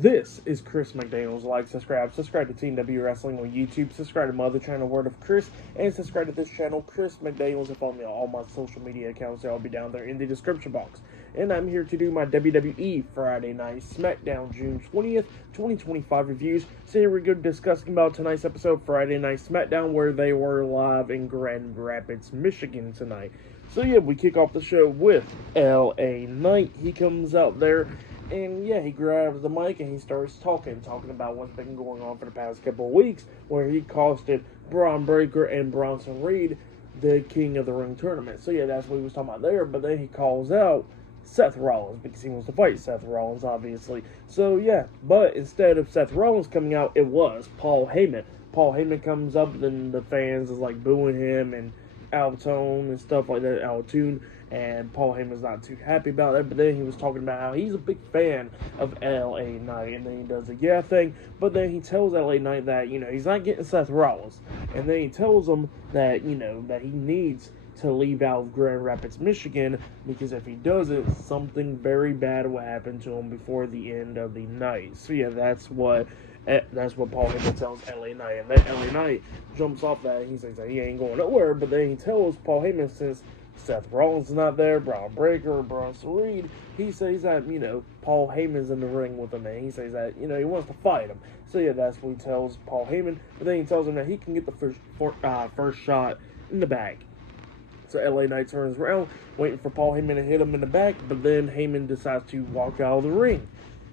This is Chris McDaniels. Like, subscribe to Team W Wrestling on YouTube, subscribe to my other channel, Word of Chris, and subscribe to this channel, Chris McDaniels, and follow me on all my social media accounts. They'll be down there in the description box. And I'm here to do my WWE Friday Night SmackDown June 20th, 2025 reviews. So here we go discussing about tonight's episode, Friday Night SmackDown, where they were live in Grand Rapids, Michigan tonight. So yeah, we kick off the show with LA Knight. He comes out there. And yeah, he grabs the mic and he starts talking about what's been going on for the past couple of weeks, where he costed Braun Breaker and Bronson Reed the King of the Ring tournament. So yeah, that's what he was talking about there. But then he calls out Seth Rollins because he wants to fight Seth Rollins, obviously. So yeah, but instead of Seth Rollins coming out, it was Paul Heyman. Paul Heyman comes up, and then the fans is like booing him and out of tone and stuff like that, out of tune. And Paul Heyman's not too happy about that, but then he was talking about how he's a big fan of LA Knight, and then he does the yeah thing, but then he tells LA Knight that, he's not getting Seth Rollins, and then he tells him that, that he needs to leave out of Grand Rapids, Michigan, because if he doesn't, something very bad will happen to him before the end of the night. So yeah, that's what Paul Heyman tells LA Knight, and then LA Knight jumps off that, and he says that he ain't going nowhere, but then he tells Paul Heyman, since Seth Rollins is not there, Braun Breaker, Bronson Reed, he says that, Paul Heyman's in the ring with him, and he says that, he wants to fight him. So yeah, that's what he tells Paul Heyman, but then he tells him that he can get the first shot in the back. So LA Knight turns around, waiting for Paul Heyman to hit him in the back, but then Heyman decides to walk out of the ring.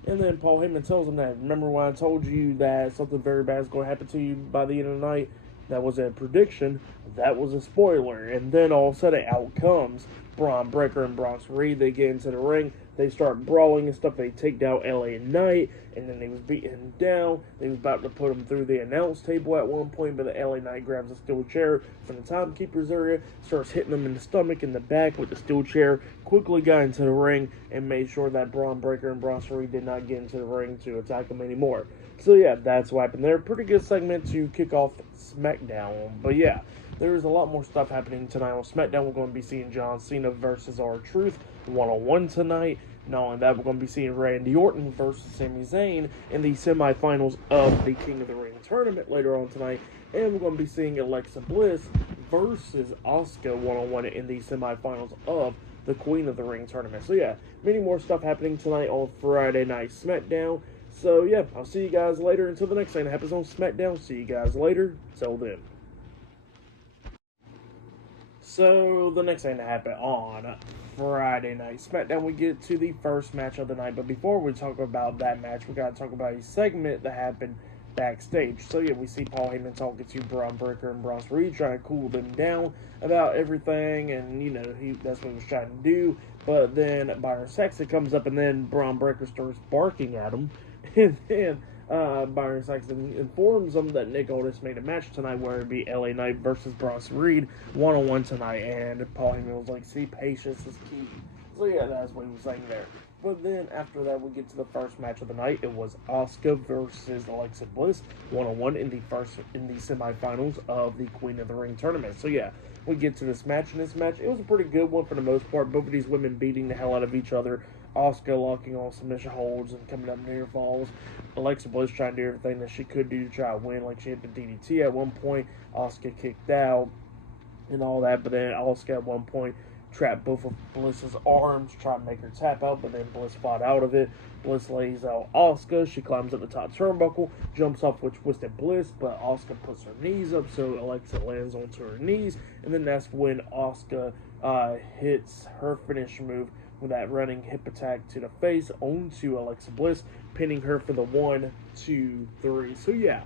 And then Paul Heyman tells him that, remember when I told you that something very bad is going to happen to you by the end of the night? That was a prediction. That was a spoiler. And then all of a sudden, out comes Braun Breaker and Bronson Reed. They get into the ring. They start brawling and stuff. They take down LA Knight, and then they was beating him down. They was about to put him through the announce table at one point, but the LA Knight grabs a steel chair from the timekeeper's area, starts hitting him in the stomach and the back with the steel chair, quickly got into the ring, and made sure that Braun Breaker and Bronson Reed did not get into the ring to attack him anymore. So yeah, that's what happened there. Pretty good segment to kick off SmackDown. But yeah, there's a lot more stuff happening tonight on SmackDown. We're going to be seeing John Cena versus R-Truth one-on-one tonight. Not only that, we're going to be seeing Randy Orton versus Sami Zayn in the semifinals of the King of the Ring tournament later on tonight. And we're going to be seeing Alexa Bliss versus Asuka one-on-one in the semifinals of the Queen of the Ring tournament. So yeah, many more stuff happening tonight on Friday Night SmackDown. So yeah, I'll see you guys later. Until the next thing that happens on SmackDown, see you guys later. Till then. So the next thing that happened on Friday Night SmackDown, we get to the first match of the night. But before we talk about that match, we got to talk about a segment that happened backstage. So yeah, we see Paul Heyman talking to Braun Breaker and Bronson Reed, trying to cool them down about everything, and that's what he was trying to do. But then Byron Saxton comes up, and then Braun Breaker starts barking at him. And then Byron Saxton informs them that Nick Aldis made a match tonight where it'd be LA Knight versus Bronson Reed one-on-one tonight. And Paul Heyman was like, see, patience is key. So yeah, that's what he was saying there. But then after that, we get to the first match of the night. It was Asuka versus Alexa Bliss one-on-one in the semifinals of the Queen of the Ring tournament. So yeah, we get to this match. And this match, it was a pretty good one for the most part. Both of these women beating the hell out of each other. Asuka locking on submission holds and coming up near falls. Alexa Bliss trying to do everything that she could do to try to win. Like she hit the DDT at one point. Asuka kicked out and all that. But then Asuka at one point trapped both of Bliss's arms, trying to make her tap out, but then Bliss fought out of it. Bliss lays out Asuka. She climbs up the top turnbuckle, jumps off with Twisted Bliss, but Asuka puts her knees up, so Alexa lands onto her knees, and then that's when Asuka hits her finish move with that running hip attack to the face onto Alexa Bliss, pinning her for the 1, 2, 3. So yeah,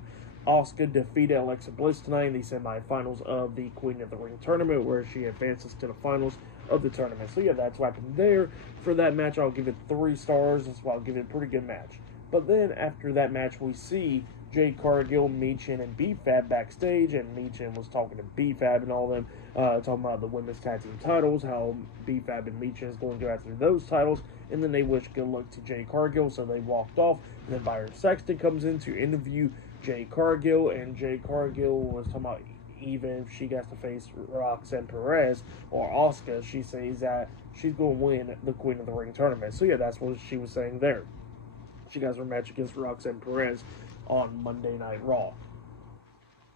Asuka defeated Alexa Bliss tonight in the semifinals of the Queen of the Ring tournament, where she advances to the finals of the tournament. So yeah, that's what happened there. For that match, I'll give it 3 stars. That's why I'll give it a pretty good match. But then after that match, we see Jade Cargill, Michin, and B-Fab backstage, and Michin was talking to B-Fab and all them, talking about the women's tag team titles, how B-Fab and Michin is going to go after those titles, and then they wish good luck to Jade Cargill, so they walked off, and then Byron Saxton comes in to interview Jade Cargill, and Jade Cargill was talking about even if she gets to face Roxanne Perez or Asuka, she says that she's going to win the Queen of the Ring tournament. So yeah, that's what she was saying there. She got her match against Roxanne Perez on Monday Night Raw.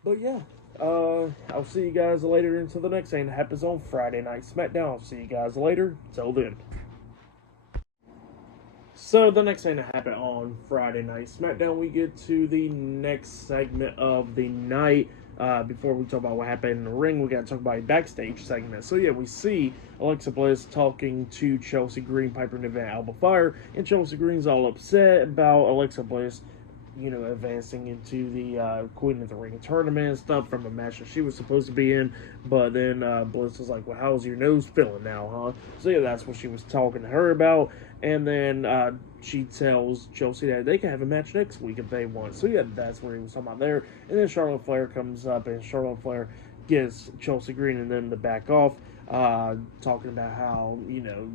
But yeah, I'll see you guys later until the next thing that happens on Friday Night SmackDown. I'll see you guys later. Till then. So the next thing that happened on Friday Night SmackDown, we get to the next segment of the night. Before we talk about what happened in the ring, we got to talk about a backstage segment. So yeah, we see Alexa Bliss talking to Chelsea Green, Piper Niven, and Alba Fire, and Chelsea Green's all upset about Alexa Bliss, advancing into the Queen of the Ring tournament and stuff from a match that she was supposed to be in. But then Bliss was like, well, how's your nose feeling now, huh? So yeah, that's what she was talking to her about. And then she tells Chelsea that they can have a match next week if they want. So yeah, that's where he was talking about there. And then Charlotte Flair comes up, and Charlotte Flair gets Chelsea Green and them to back off, talking about how,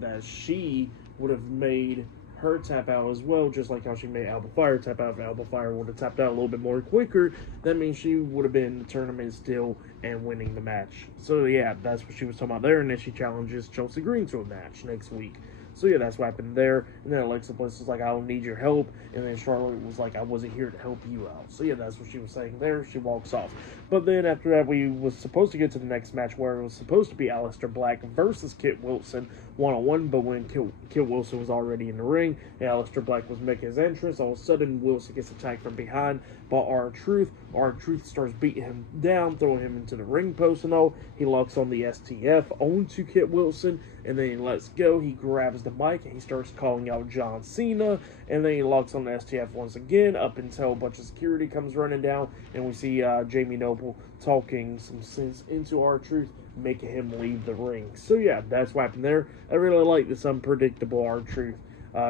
that she would have made her tap out as well, just like how she made Alba Fire tap out. If Alba Fire would have tapped out a little bit more quicker, that means she would have been in the tournament still and winning the match. So yeah, that's what she was talking about there, and then she challenges Chelsea Green to a match next week. So yeah, that's what happened there. And then Alexa Bliss was like, I don't need your help. And then Charlotte was like, I wasn't here to help you out. So yeah, that's what she was saying there. She walks off. But then after that, we was supposed to get to the next match where it was supposed to be Aleister Black versus Kit Wilson one-on-one. But when Kit Wilson was already in the ring and Aleister Black was making his entrance, all of a sudden Wilson gets attacked from behind by R-Truth. R-Truth starts beating him down, throwing him into the ring post and all. He locks on the STF onto Kit Wilson, and then he lets go. He grabs the mic and he starts calling out John Cena, and then he locks on the STF once again up until a bunch of security comes running down, and we see Jamie Noble talking some sense into R-Truth, making him leave the ring. So yeah, that's what happened there. I really like this unpredictable R-Truth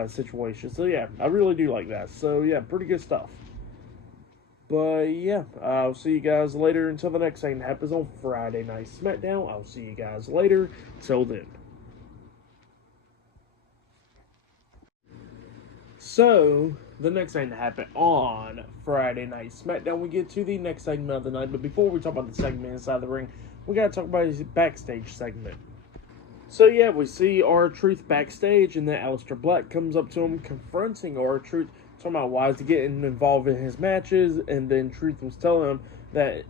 situation. So yeah, I really do like that. So yeah, pretty good stuff. But yeah, I'll see you guys later until the next thing that happens on Friday Night SmackDown. I'll see you guys later. Till then. So, the next thing that happened on Friday Night SmackDown, we get to the next segment of the night. But before we talk about the segment inside the ring, we got to talk about his backstage segment. So yeah, we see R-Truth backstage, and then Aleister Black comes up to him, confronting R-Truth, talking about why is he getting involved in his matches, and then Truth was telling him that,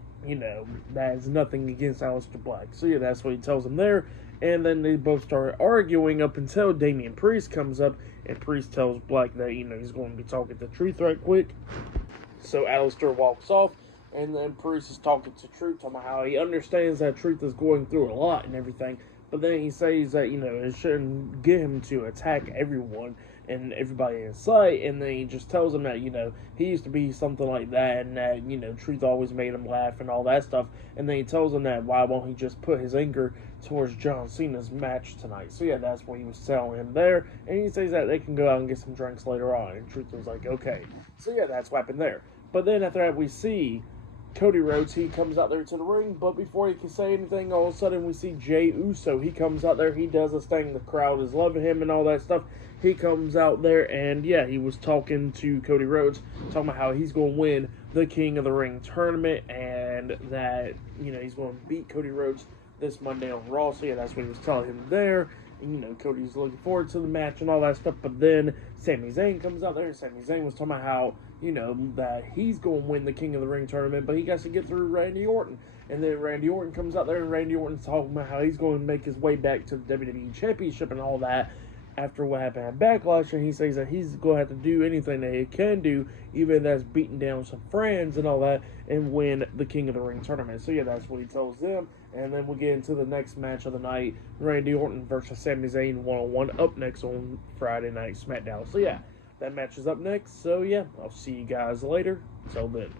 that is nothing against Aleister Black. So yeah, that's what he tells him there, and then they both start arguing up until Damian Priest comes up, and Priest tells Black that, he's going to be talking to Truth right quick. So Aleister walks off, and then Priest is talking to Truth, talking about how he understands that Truth is going through a lot and everything, but then he says that, it shouldn't get him to attack everyone and everybody in sight, and then he just tells him that, he used to be something like that, and that, Truth always made him laugh and all that stuff, and then he tells him that why won't he just put his anger towards John Cena's match tonight. So yeah, that's what he was telling him there, and he says that they can go out and get some drinks later on, and Truth was like, okay. So yeah, that's what happened there. But then after that, we see Cody Rhodes. He comes out there to the ring, but before he can say anything, all of a sudden we see Jey Uso. He comes out there, he does this thing, the crowd is loving him and all that stuff. He comes out there, and yeah, he was talking to Cody Rhodes, talking about how he's going to win the King of the Ring tournament, and that, he's going to beat Cody Rhodes this Monday on Raw. So yeah, that's what he was telling him there. And, Cody's looking forward to the match and all that stuff. But then Sami Zayn comes out there, and Sami Zayn was talking about how, that he's going to win the King of the Ring tournament, but he got to get through Randy Orton. And then Randy Orton comes out there, and Randy Orton's talking about how he's going to make his way back to the WWE Championship and all that after what happened at Backlash. And he says that he's going to have to do anything that he can do, even if that's beating down some friends and all that, and win the King of the Ring tournament. So yeah, that's what he tells them. And then we get into the next match of the night, Randy Orton versus Sami Zayn one-on-one, up next on Friday Night SmackDown. So yeah, that match is up next. So yeah, I'll see you guys later. Till then.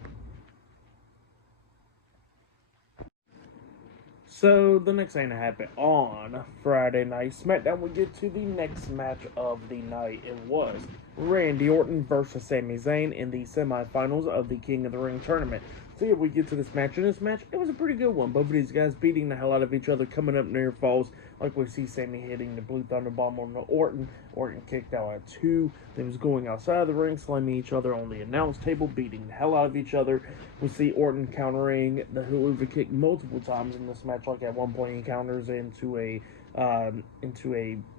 So, the next thing that happened on Friday Night SmackDown, we get to the next match of the night. It was Randy Orton versus Sami Zayn in the semifinals of the King of the Ring tournament. So yeah, we get to this match, and this match, it was a pretty good one. Both of these guys beating the hell out of each other, coming up near falls, like we see Sami hitting the Blue Thunder Bomb on the Orton. Orton kicked out at 2. They was going outside of the ring, slamming each other on the announce table, beating the hell out of each other. We see Orton countering the Helluva Kick multiple times in this match. Like at one point, he counters into a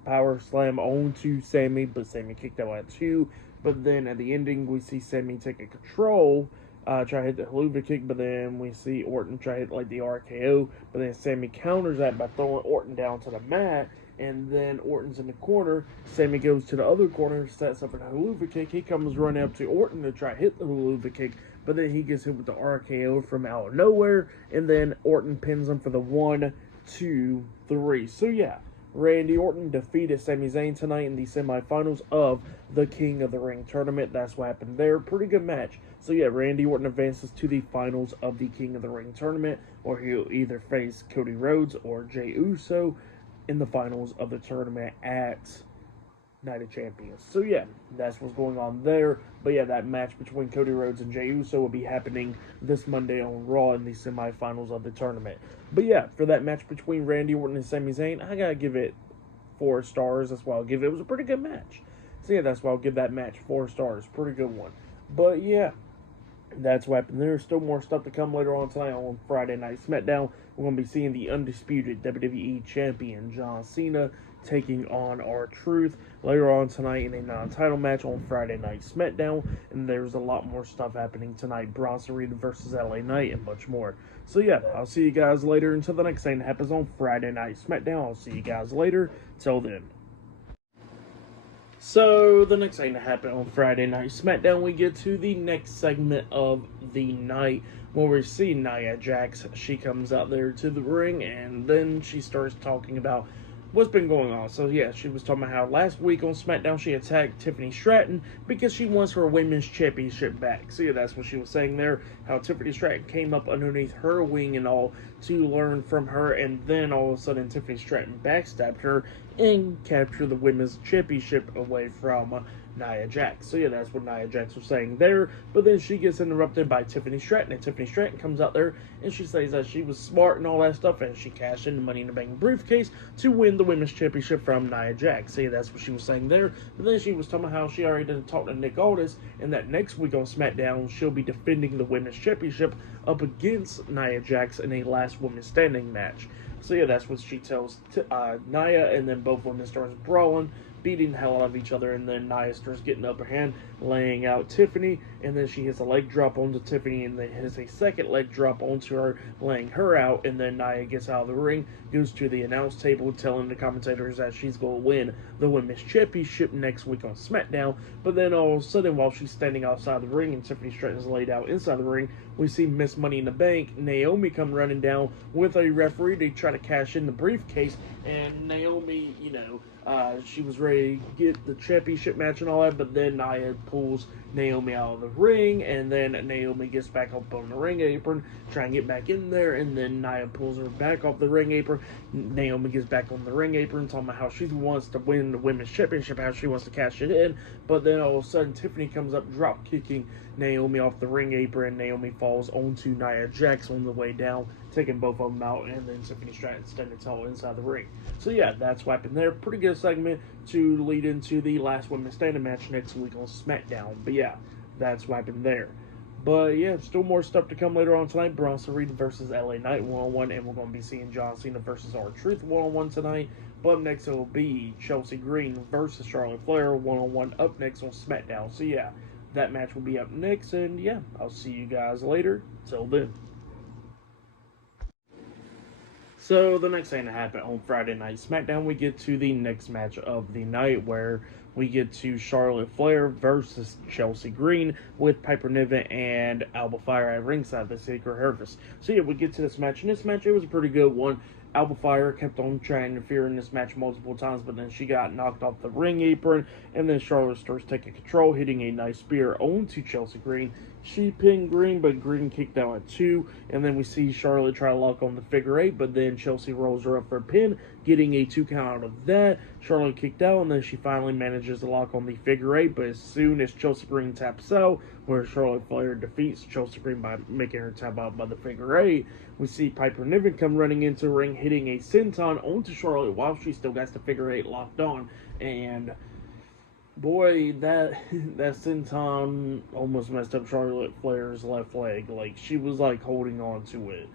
power slam onto Sami, but Sami kicked out at 2. But then at the ending, we see Sami taking control, try to hit the haluva kick, but then we see Orton try to hit like the RKO, but then Sami counters that by throwing Orton down to the mat, and then Orton's in the corner. Sami goes to the other corner, sets up a haluva kick. He comes running up to Orton to try to hit the haluva kick, but then he gets hit with the RKO from out of nowhere, and then Orton pins him for the 1, 2, 3. So yeah, Randy Orton defeated Sami Zayn tonight in the semifinals of the King of the Ring tournament. That's what happened there. Pretty good match. So yeah, Randy Orton advances to the finals of the King of the Ring tournament, where he'll either face Cody Rhodes or Jey Uso in the finals of the tournament at Night of Champions. So yeah, that's what's going on there. But yeah, that match between Cody Rhodes and Jey Uso will be happening this Monday on Raw in the semifinals of the tournament. But yeah, for that match between Randy Orton and Sami Zayn, I gotta give it 4 stars. That's why I'll give it. It was a pretty good match. So yeah, that's why I'll give that match 4 stars. Pretty good one. But yeah, that's what happened. There's still more stuff to come later on tonight on Friday Night SmackDown. We're going to be seeing the undisputed WWE Champion John Cena taking on R-Truth later on tonight in a non-title match on Friday Night SmackDown. And there's a lot more stuff happening tonight. Bronson Reed versus LA Knight and much more. So yeah, I'll see you guys later until the next thing that happens on Friday Night SmackDown. I'll see you guys later. Till then. So, the next thing to happen on Friday Night SmackDown, we get to the next segment of the night, where we see Nia Jax. She comes out there to the ring, and then she starts talking about what's been going on. So, yeah, she was talking about how last week on SmackDown, she attacked Tiffany Stratton because she wants her women's championship back. So, yeah, that's what she was saying there, how Tiffany Stratton came up underneath her wing and all to learn from her, and then all of a sudden Tiffany Stratton backstabbed her and capture the women's championship away from Nia Jax. So yeah, that's what Nia Jax was saying there. But then she gets interrupted by Tiffany Stratton, and Tiffany Stratton comes out there and she says that she was smart and all that stuff, and she cashed in the Money in the Bank briefcase to win the women's championship from Nia Jax. So yeah, that's what she was saying there. But then she was talking about how she already done talked to Nick Aldis, and that next week on SmackDown she'll be defending the women's championship up against Nia Jax in a last woman standing match. So yeah, that's what she tells Nia, and then both women starts brawling, beating the hell out of each other, and then Nia starts getting the upper hand, laying out Tiffany, and then she hits a leg drop onto Tiffany, and then hits a second leg drop onto her, laying her out, and then Nia gets out of the ring, goes to the announce table, telling the commentators that she's going to win the women's championship next week on SmackDown. But then all of a sudden, while she's standing outside the ring and Tiffany Stratton's laid out inside the ring, we see Miss Money in the Bank, Naomi, come running down with a referee to try to cash in the briefcase, and Naomi, she was ready to get the championship match and all that, but then Nia pulls Naomi out of the ring, and then Naomi gets back up on the ring apron, trying to get back in there, and then Nia pulls her back off the ring apron. Naomi gets back on the ring apron, talking about how she wants to win the women's championship, how she wants to cash it in, but then all of a sudden Tiffany comes up, drop kicking Naomi off the ring apron. Naomi falls onto Nia Jax on the way down, taking both of them out, and then Tiffany Stratton standing tall inside the ring. So yeah, that's what happened there. Pretty good segment to lead into the last women's standing match next week on SmackDown. But yeah, that's what happened there. But yeah, still more stuff to come later on tonight. Bronson Reed versus LA Knight 1-on-1, and we're going to be seeing John Cena versus R-Truth 1-on-1 tonight. But up next it will be Chelsea Green versus Charlotte Flair 1-on-1 up next on SmackDown. So yeah, that match will be up next, and yeah, I'll see you guys later. Till then. So the next thing to happen on Friday Night SmackDown, we get to the next match of the night, where we get to Charlotte Flair versus Chelsea Green with Piper Niven and Alba Fire at ringside, the Secret Service. So yeah, we get to this match, and this match, it was a pretty good one. Alba Fire kept on trying to interfere in this match multiple times, but then she got knocked off the ring apron, and then Charlotte starts taking control, hitting a nice spear onto Chelsea Green. She pinned Green, but Green kicked out at 2, and then we see Charlotte try to lock on the figure 8, but then Chelsea rolls her up for a pin, getting a 2 count out of that. Charlotte kicked out, and then she finally manages to lock on the figure 8, but as soon as Chelsea Green taps out, where Charlotte Flair defeats Chelsea Green by making her tap out by the figure 8, we see Piper Niven come running into the ring, hitting a senton onto Charlotte while she still got the figure 8 locked on, and boy, that senton almost messed up Charlotte Flair's left leg. Like, she was like holding on to it.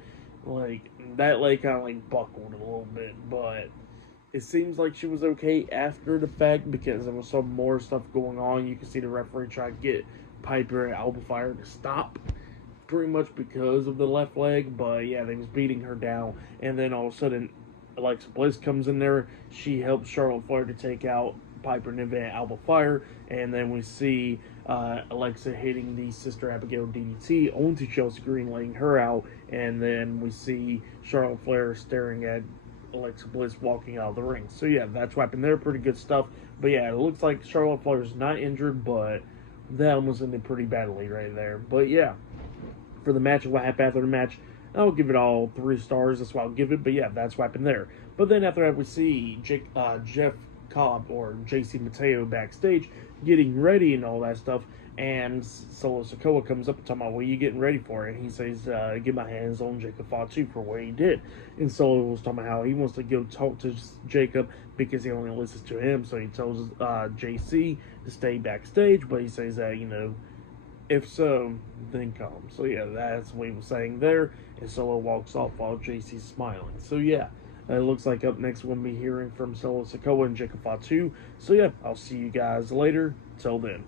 Like, that leg kind of like buckled a little bit, but It seems like she was okay after the fact because there was some more stuff going on. You can see the referee try to get Piper and Alba Fire to stop, pretty much because of the left leg. But yeah, they was beating her down, and then all of a sudden, Alexa Bliss comes in there. She helps Charlotte Flair to take out Piper Niven and Alba Fire, and then we see Alexa hitting the Sister Abigail DDT onto Chelsea Green, laying her out, and then we see Charlotte Flair staring at Alexa Bliss walking out of the ring. So yeah, that's what happened there. Pretty good stuff. But yeah, it looks like Charlotte Flair is not injured, but that was ended pretty badly right there. But yeah, for the match and what happened after the match, I'll give it all 3 stars. That's what I'll give it. But yeah, that's what happened there. But then after that, we see Jeff Cobb or JC Mateo backstage getting ready and all that stuff. And Solo Sikoa comes up and talking about, what are you getting ready for? And he says, get my hands on Jacob Fatu for what he did. And Solo was talking about how he wants to go talk to Jacob because he only listens to him. So he tells JC to stay backstage, but he says that, if so, then come. So yeah, that's what he was saying there. And Solo walks off while JC's smiling. So yeah, it looks like up next we'll be hearing from Solo Sikoa and Jacob Fatu. So yeah, I'll see you guys later. Till then.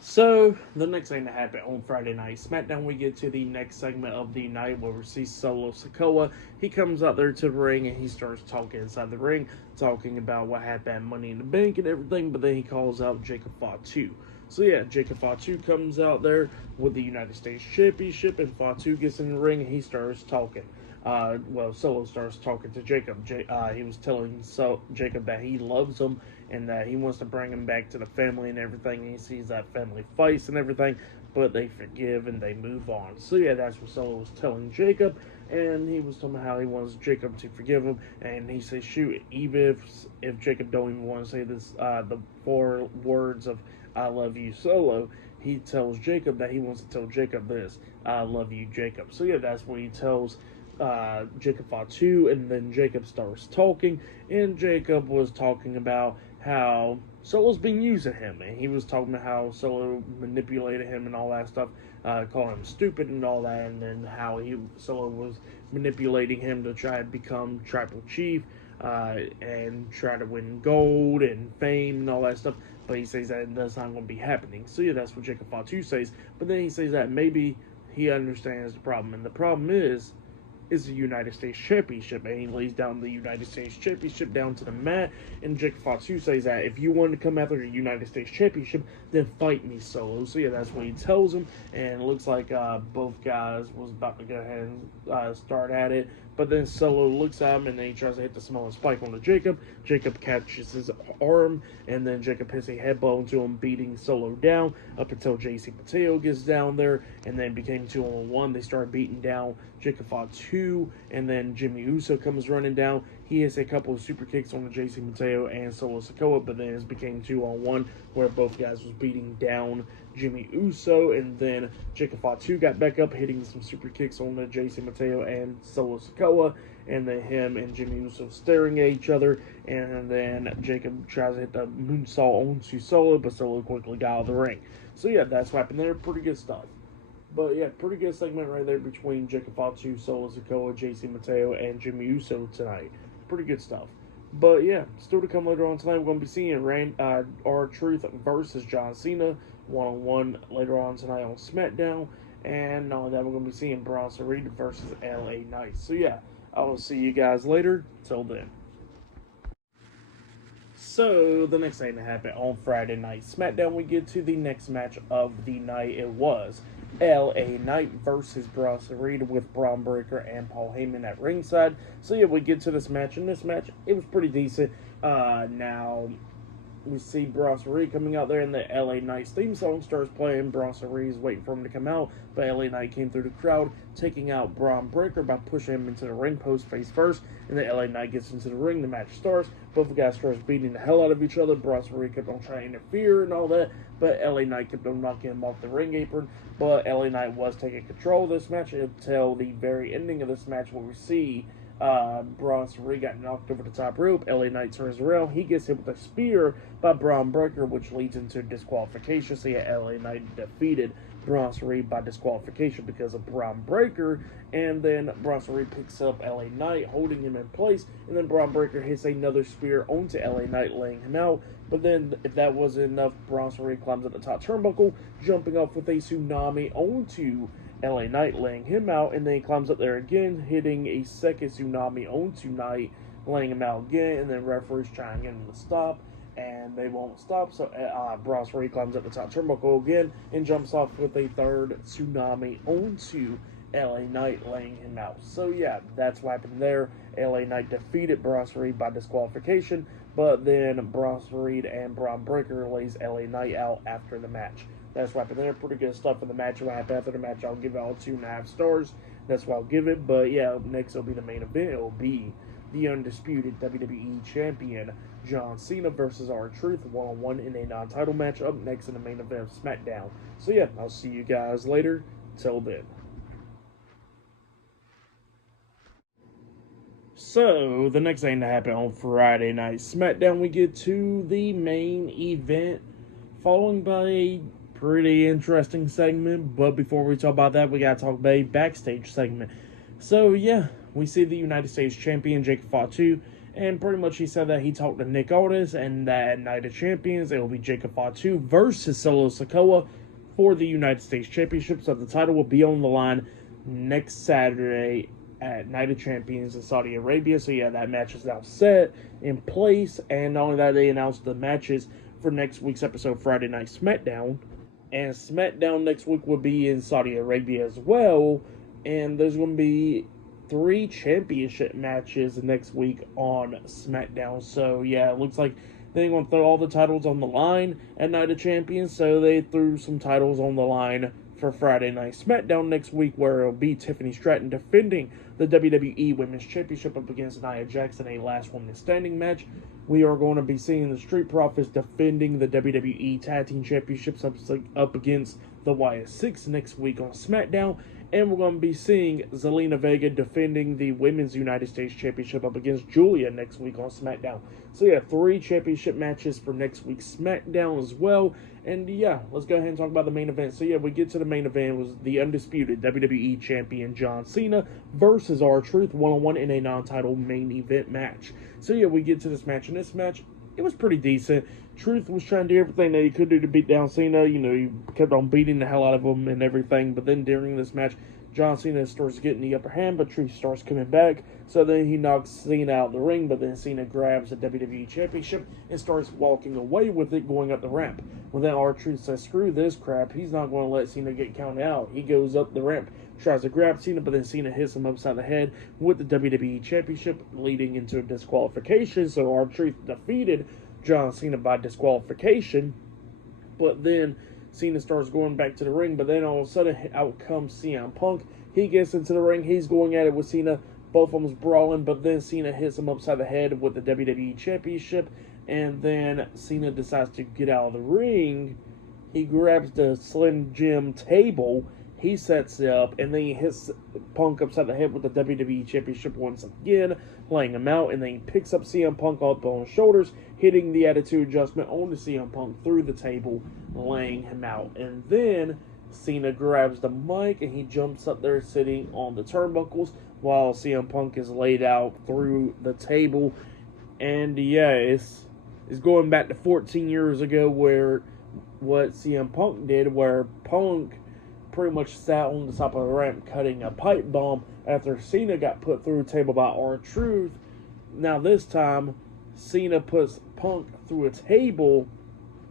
So, the next thing that happened on Friday Night SmackDown, we get to the next segment of the night where we see Solo Sikoa. He comes out there to the ring and he starts talking inside the ring, talking about what happened at Money in the Bank and everything, but then he calls out Jacob Fatu. So yeah, Jacob Fatu comes out there with the United States Championship, and Fatu gets in the ring and he starts talking. Solo starts talking to Jacob. He was telling Jacob that he loves him and that he wants to bring him back to the family and everything. And he sees that family fights and everything, but they forgive and they move on. So yeah, that's what Solo was telling Jacob, and he was talking about how he wants Jacob to forgive him. And he says, shoot, even if Jacob don't even want to say this, the 4 words of "I love you, Solo," he tells Jacob that he wants to tell Jacob this, "I love you, Jacob." So yeah, that's what he tells Jacob Fatu, and then Jacob starts talking, and Jacob was talking about how Solo's been using him, and he was talking about how Solo manipulated him and all that stuff, calling him stupid and all that, and then how Solo was manipulating him to try to become Tribal Chief, and try to win gold and fame and all that stuff, but he says that that's not going to be happening. So yeah, that's what Jacob Fatu says, but then he says that maybe he understands the problem, and the problem is the United States Championship, and he lays down the United States Championship down to the mat, and Jacob Fatu says that if you want to come after the United States Championship, then fight me, Solo. So yeah, that's what he tells him, and it looks like both guys was about to go ahead and start at it, but then Solo looks at him, and then he tries to hit the smelling spike onto Jacob. Jacob catches his arm, and then Jacob hits a headbutt into him, beating Solo down, up until JC Mateo gets down there, and then became 2-on-1. They start beating down Jacob Fatu, and then Jimmy Uso comes running down. He hits a couple of super kicks on the JC Mateo and Solo Sikoa, but then it became 2-on-1, where both guys was beating down Jimmy Uso, and then Jacob Fatu got back up, hitting some super kicks on the JC Mateo and Solo Sikoa, and then him and Jimmy Uso staring at each other, and then Jacob tries to hit the moonsault onto Solo, but Solo quickly got out of the ring. So yeah, that's what happened there. Pretty good stuff. But yeah, pretty good segment right there between Jacob Fatu, Solo Sikoa, JC Mateo, and Jimmy Uso tonight. Pretty good stuff. But yeah, still to come later on tonight, we're going to be seeing R-Truth versus John Cena 1-on-1 later on tonight on SmackDown. And not only that, we're going to be seeing Bronson Reed versus LA Knight. So yeah, I will see you guys later. Till then. So, the next thing that happened on Friday Night SmackDown, we get to the next match of the night. It was LA Knight versus Bronson Reed with Braun Breaker and Paul Heyman at ringside. So yeah, we get to this match, and this match, it was pretty decent. Now, we see Bronson Reed coming out there, and the LA Knight's theme song starts playing. Bronson Reed is waiting for him to come out, but LA Knight came through the crowd, taking out Braun Breaker by pushing him into the ring post face first, and then LA Knight gets into the ring. The match starts. Both guys starts beating the hell out of each other. Bronson Reed kept on trying to interfere and all that, but LA Knight kept on knocking him off the ring apron. But LA Knight was taking control of this match until the very ending of this match, where we see Braun Strowman got knocked over the top rope. LA Knight turns around. He gets hit with a spear by Braun Breaker, which leads into disqualification. So yeah, LA Knight defeated Braun Strowman by disqualification because of Braun Breaker. And then Braun Strowman picks up LA Knight, holding him in place. And then Braun Breaker hits another spear onto LA Knight, laying him out. But then, if that wasn't enough, Braun Strowman climbs at the top turnbuckle, jumping off with a tsunami onto LA Knight, laying him out, and then he climbs up there again, hitting a second tsunami onto Knight, laying him out again, and then referees try and get him to stop, and they won't stop, so Braun Strowman climbs up the top turnbuckle again, and jumps off with a third tsunami onto LA Knight, laying him out. So yeah, that's what happened there. LA Knight defeated Braun Strowman by disqualification, but then Braun Strowman and Braun Breaker lays LA Knight out after the match. That's what happened there. Pretty good stuff in the match. What happened after the match, I'll give it all 2.5 stars. That's what I'll give it. But yeah, next will be the main event. It will be the undisputed WWE Champion John Cena versus R-Truth one-on-one in a non-title match. Up next in the main event of SmackDown. So yeah, I'll see you guys later. Till then. So, the next thing that happened on Friday Night SmackDown, we get to the main event, following by a pretty interesting segment. But before we talk about that, we gotta talk about a backstage segment. So, yeah, we see the United States Champion, Jacob Fatu, and pretty much he said that he talked to Nick Aldis, and that Night of Champions, it will be Jacob Fatu versus Solo Sikoa for the United States Championship. So, the title will be on the line next Saturday at Night of Champions in Saudi Arabia. So yeah, that match is now set in place, and not only that, they announced the matches for next week's episode, Friday Night SmackDown, and SmackDown next week will be in Saudi Arabia as well, and there's going to be 3 championship matches next week on SmackDown. So yeah, it looks like they're going to throw all the titles on the line at Night of Champions, so they threw some titles on the line for Friday Night SmackDown next week, where it'll be Tiffany Stratton defending the WWE Women's Championship up against Nia Jax in a last woman standing match. We are going to be seeing the Street Profits defending the WWE Tag Team Championships up against the Wyatt Six next week on SmackDown. And we're going to be seeing Zelina Vega defending the Women's United States Championship up against Julia next week on SmackDown. So yeah, 3 championship matches for next week's SmackDown as well. And yeah, let's go ahead and talk about the main event. So yeah, we get to the main event. It was the undisputed WWE Champion John Cena versus R-Truth one-on-one in a non-title main event match. So yeah, we get to this match. And this match, it was pretty decent. Truth was trying to do everything that he could do to beat down Cena. You know, he kept on beating the hell out of him and everything. But then during this match, John Cena starts getting the upper hand, but Truth starts coming back. So then he knocks Cena out of the ring, but then Cena grabs the WWE Championship and starts walking away with it, going up the ramp. Well, then R-Truth says, screw this crap. He's not going to let Cena get counted out. He goes up the ramp, tries to grab Cena, but then Cena hits him upside the head with the WWE Championship, leading into a disqualification. So R-Truth defeated John Cena by disqualification, but then Cena starts going back to the ring, but then all of a sudden out comes CM Punk. He gets into the ring, he's going at it with Cena, both of them's brawling, but then Cena hits him upside the head with the WWE Championship, and then Cena decides to get out of the ring. He grabs the Slim Jim table, he sets it up, and then he hits Punk upside the head with the WWE Championship once again, laying him out, and then he picks up CM Punk up on his shoulders, hitting the attitude adjustment onto CM Punk through the table, laying him out. And then Cena grabs the mic, and he jumps up there sitting on the turnbuckles, while CM Punk is laid out through the table. And yeah, it's going back to 14 years ago, where what CM Punk did, where Punk pretty much sat on the top of the ramp cutting a pipe bomb after Cena got put through a table by R-Truth. Now this time, Cena puts Punk through a table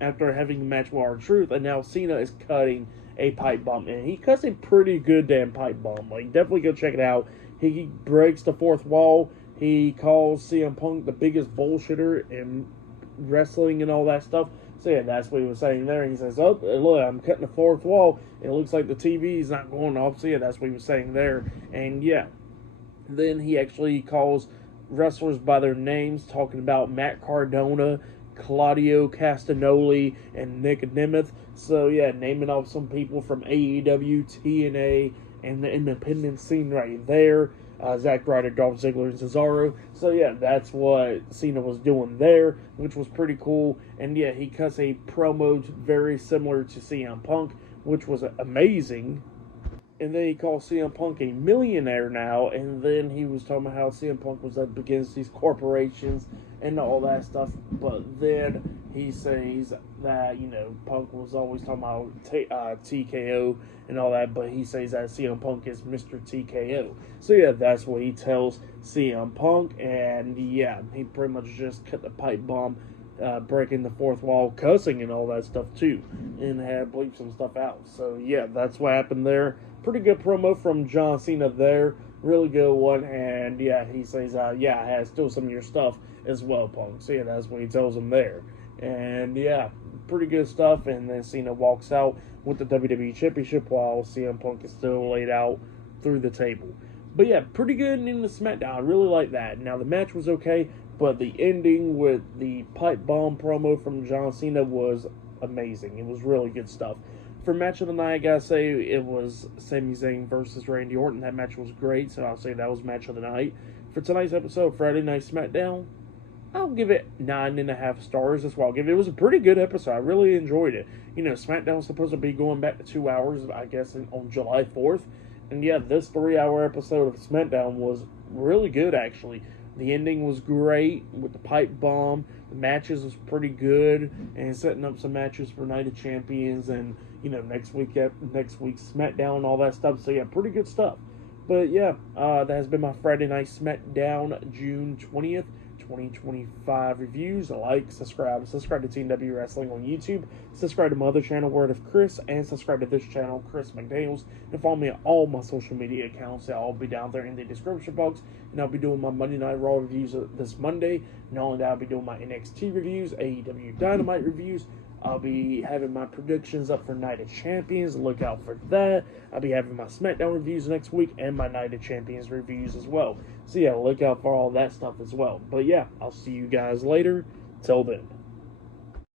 after having a match with R-Truth, and now Cena is cutting a pipe bomb, and he cuts a pretty good damn pipe bomb. Like, definitely go check it out. He breaks the fourth wall. He calls CM Punk the biggest bullshitter in wrestling and all that stuff. So yeah, that's what he was saying there. He says, oh, look, I'm cutting the fourth wall. It looks like the TV is not going off. So yeah, that's what he was saying there. And yeah, then he actually calls wrestlers by their names, talking about Matt Cardona, Claudio Castagnoli, and Nick Nemeth. So yeah, naming off some people from AEW, TNA, and the independent scene right there. Zack Ryder, Dolph Ziggler, and Cesaro. So yeah, that's what Cena was doing there, which was pretty cool. And yeah, he cuts a promo very similar to CM Punk, which was amazing. And then he called CM Punk a millionaire now, and then he was talking about how CM Punk was up against these corporations and all that stuff. But then he says that, Punk was always talking about TKO and all that, but he says that CM Punk is Mr. TKO. So yeah, that's what he tells CM Punk, and yeah, he pretty much just cut the pipe bomb, breaking the fourth wall, cussing and all that stuff too, and had bleeped some stuff out. So yeah, that's what happened there. Pretty good promo from John Cena there. Really good one. And yeah, he says, yeah, I have still some of your stuff as well, Punk. So yeah, that's what he tells him there. And yeah, pretty good stuff. And then Cena walks out with the WWE Championship while CM Punk is still laid out through the table. But yeah, pretty good in the SmackDown. I really like that. Now, the match was okay, but the ending with the pipe bomb promo from John Cena was amazing. It was really good stuff. For match of the night, I gotta say it was Sami Zayn versus Randy Orton. That match was great, so I'll say that was match of the night. For tonight's episode, Friday Night SmackDown, I'll give it 9.5 stars. That's what I'll give it. It was a pretty good episode. I really enjoyed it. SmackDown was supposed to be going back to 2 hours, I guess, on July 4th. And yeah, this 3-hour episode of SmackDown was really good, actually. The ending was great with the pipe bomb. The matches was pretty good, and setting up some matches for Night of Champions and next week's SmackDown and all that stuff. So yeah, pretty good stuff. But yeah, that has been my Friday Night SmackDown June 20th. 2025 reviews. Subscribe to TNW Wrestling on YouTube, subscribe to my other channel, Word of Chris, and subscribe to this channel, Chris McDaniels, and follow me on all my social media accounts. I'll be down there in the description box, and I'll be doing my Monday Night Raw reviews this Monday. Not only that, I'll be doing my NXT reviews, AEW Dynamite reviews. I'll be having my predictions up for Night of Champions. Look out for that. I'll be having my SmackDown reviews next week and my Night of Champions reviews as well. So yeah, look out for all that stuff as well. But yeah, I'll see you guys later. Till then.